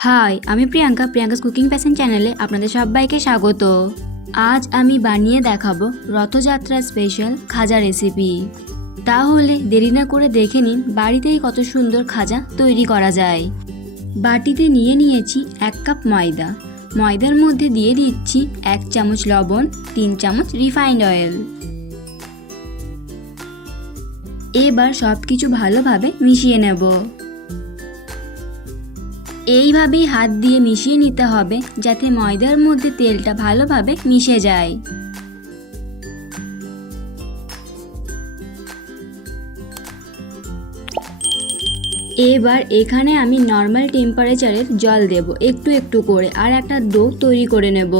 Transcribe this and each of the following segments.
High, আমি Priyanka's cooking passion চ্যানেলে আপনাদের সবাইকে স্বাগত। আজ আমি বানিয়ে দেখাবো রথযাত্রা স্পেশাল খাজা রেসিপি। তাহলে দেরি না করে দেখে নিন বাড়িতেই কত সুন্দর খাজা তৈরি করা যায়। বাটিতে নিয়ে নিয়েছি 1 কাপ ময়দা। ময়দার মধ্যে দিয়ে দিচ্ছি 1 চামচ লবণ, 3 চামচ রিফাইন্ড অয়েল। এবার সব কিছু ভালোভাবে মিশিয়ে নেব। এইভাবেই হাত দিয়ে মিশিয়ে নিতে হবে যাতে ময়দার মধ্যে তেলটা ভালোভাবে মিশে যায়। এবার এখানে আমি নর্মাল টেম্পারেচারের জল দেব একটু একটু করে, আর একটা ডো তৈরি করে নেব।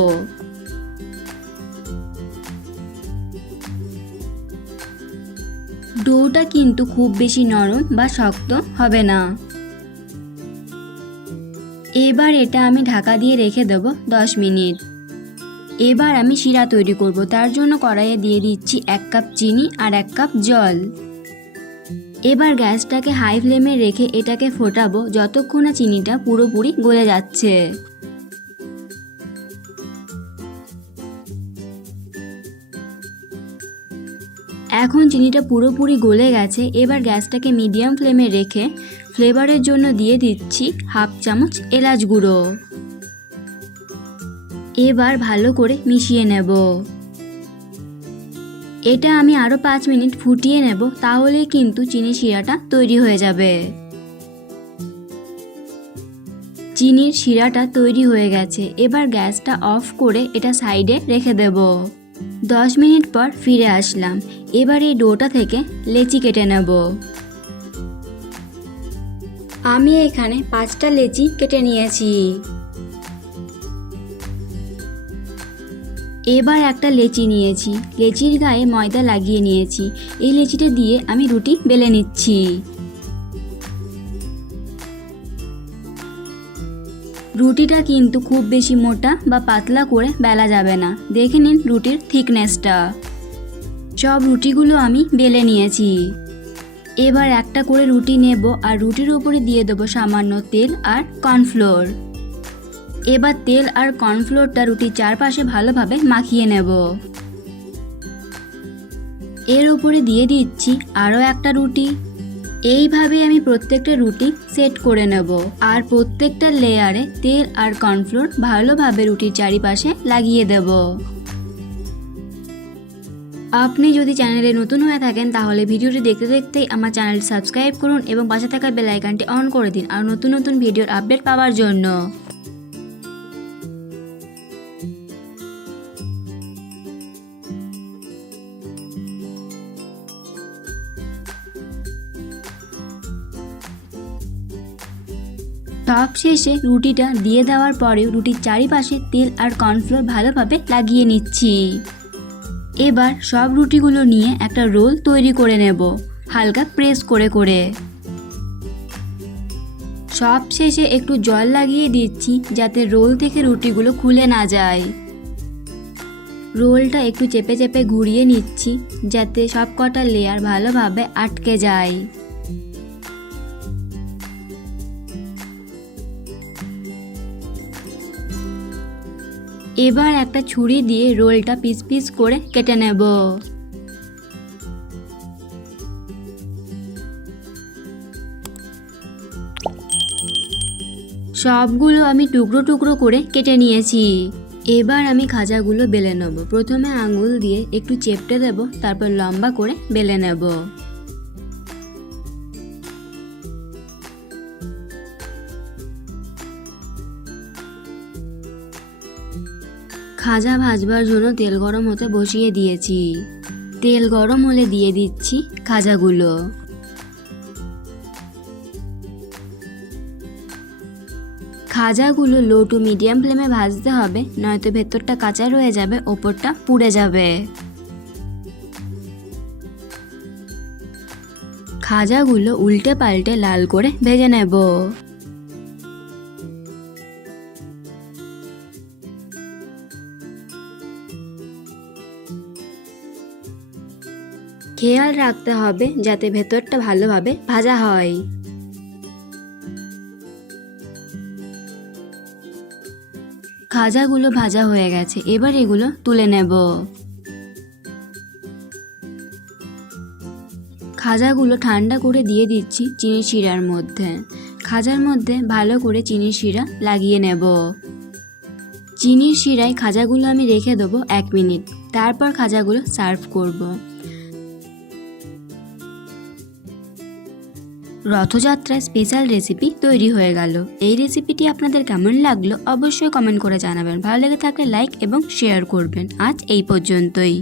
ডোটা কিন্তু খুব বেশি নরম বা শক্ত হবে না। এবার এটা আমি ঢাকা দিয়ে রেখে দেব 10 মিনিট। এবার আমি শিরা তৈরি করব। তার জন্য কড়াইয়ে দিয়ে দিচ্ছি 1 কাপ চিনি আর 1 কাপ জল। এবার গ্যাসটাকে হাই ফ্লেমে রেখে এটাকে ফোটাবো যতক্ষণ না চিনিটা পুরোপুরি গলে যাচ্ছে। এখন চিনিটা পুরোপুরি গলে গেছে। এবার গ্যাসটাকে মিডিয়াম ফ্লেমে রেখে ফ্লেভারের জন্য দিয়ে দিচ্ছি 1/2 চামচ এলাচ গুঁড়ো। এবার ভালো করে মিশিয়ে নেব। এটা আমি আরও 5 মিনিট ফুটিয়ে নেব, তাহলে কিন্তু চিনি শিরাটা তৈরি হয়ে যাবে। চিনির শিরাটা তৈরি হয়ে গেছে। এবার গ্যাসটা অফ করে এটা সাইডে রেখে দেব। 10 মিনিট পর ফিরে আসলাম। এবার এই ডোটা থেকে লেচি কেটে নেব। আমি এখানে 5টা লেচি কেটে নিয়েছি। এবার একটা লেচি নিয়েছি, লেচির গায়ে ময়দা লাগিয়ে নিয়েছি। এই লেচিটা দিয়ে আমি রুটি বেলে নিচ্ছি। রুটিটা কিন্তু খুব বেশি মোটা বা পাতলা করে বেলা যাবে না। দেখে নিন রুটির থিকনেসটা। সব রুটিগুলো আমি বেলে নিয়েছি। এবার একটা করে রুটি নেব আর রুটির উপরে দিয়ে দেবো সামান্য তেল আর কর্নফ্লোর। এবার তেল আর কর্নফ্লোরটা রুটির চারপাশে ভালোভাবে মাখিয়ে নেব। এর উপরে দিয়ে দিচ্ছি আরও একটা রুটি। এইভাবে আমি প্রত্যেকটা রুটি সেট করে নেব আর প্রত্যেকটা লেয়ারে তেল আর কর্নফ্লোর ভালোভাবে রুটির চারিপাশে লাগিয়ে দেব। আপনি যদি চ্যানেলে নতুন হয়ে থাকেন তাহলে ভিডিওটি দেখতে দেখতেই আমার চ্যানেলটি সাবস্ক্রাইব করুন এবং পাশে থাকা বেল আইকনটি অন করে দিন আর নতুন নতুন ভিডিওর আপডেট পাওয়ার জন্য। সব শেষে রুটিটা দিয়ে দেওয়ার পরে রুটির চারিপাশে তেল আর কর্নফ্লোর ভালোভাবে লাগিয়ে নিচ্ছি। এবার সব রুটিগুলো নিয়ে একটা রোল তৈরি করে নেব, হালকা প্রেস করে করে। সব শেষে একটু জল লাগিয়ে দিচ্ছি যাতে রোল থেকে রুটিগুলো খুলে না যায়। রোলটা একটু চেপে চেপে ঘুরিয়ে নিচ্ছি যাতে সব কটা লেয়ার ভালোভাবে আটকে যায়। এবার একটা ছুরি দিয়ে রোলটা পিস পিস করে কেটে নেব। সবগুলো আমি টুকরো টুকরো করে কেটে নিয়েছি। এবার আমি খাজাগুলো বেলে নেব। প্রথমে আঙুল দিয়ে একটু চেপটে দেব, তারপর লম্বা করে বেলে নেব। খাজা ভাজবার জন্য তেল গরম হতে বসিয়ে দিয়েছি। তেল গরম হলে দিয়ে দিচ্ছি খাজাগুলো। খাজাগুলো লো টু মিডিয়াম ফ্লেমে ভাজতে হবে, নয়তো ভেতরটা কাঁচা রয়ে যাবে, ওপরটা পুড়ে যাবে। খাজাগুলো উল্টে পাল্টে লাল করে ভেজে নেব। খেয়াল রাখতে হবে যাতে ভেতরটা ভালোভাবে ভাজা হয়। খাজাগুলো ভাজা হয়ে গেছে, এবার এগুলো তুলে নেব। খাজাগুলো ঠান্ডা করে দিয়ে দিচ্ছি চিনি শিরার মধ্যে। খাজার মধ্যে ভালো করে চিনির শিরা লাগিয়ে নেব। চিনির শিরায় খাজাগুলো আমি রেখে দেবো 1 মিনিট, তারপর খাজাগুলো সার্ভ করব। রথযাত্রা স্পেশাল রেসিপি তৈরি হয়ে গেল। এই রেসিপিটি আপনাদের কেমন লাগলো অবশ্যই কমেন্ট করে জানাবেন। ভালো লেগে থাকলে লাইক এবং শেয়ার করবেন। আজ এই পর্যন্তই।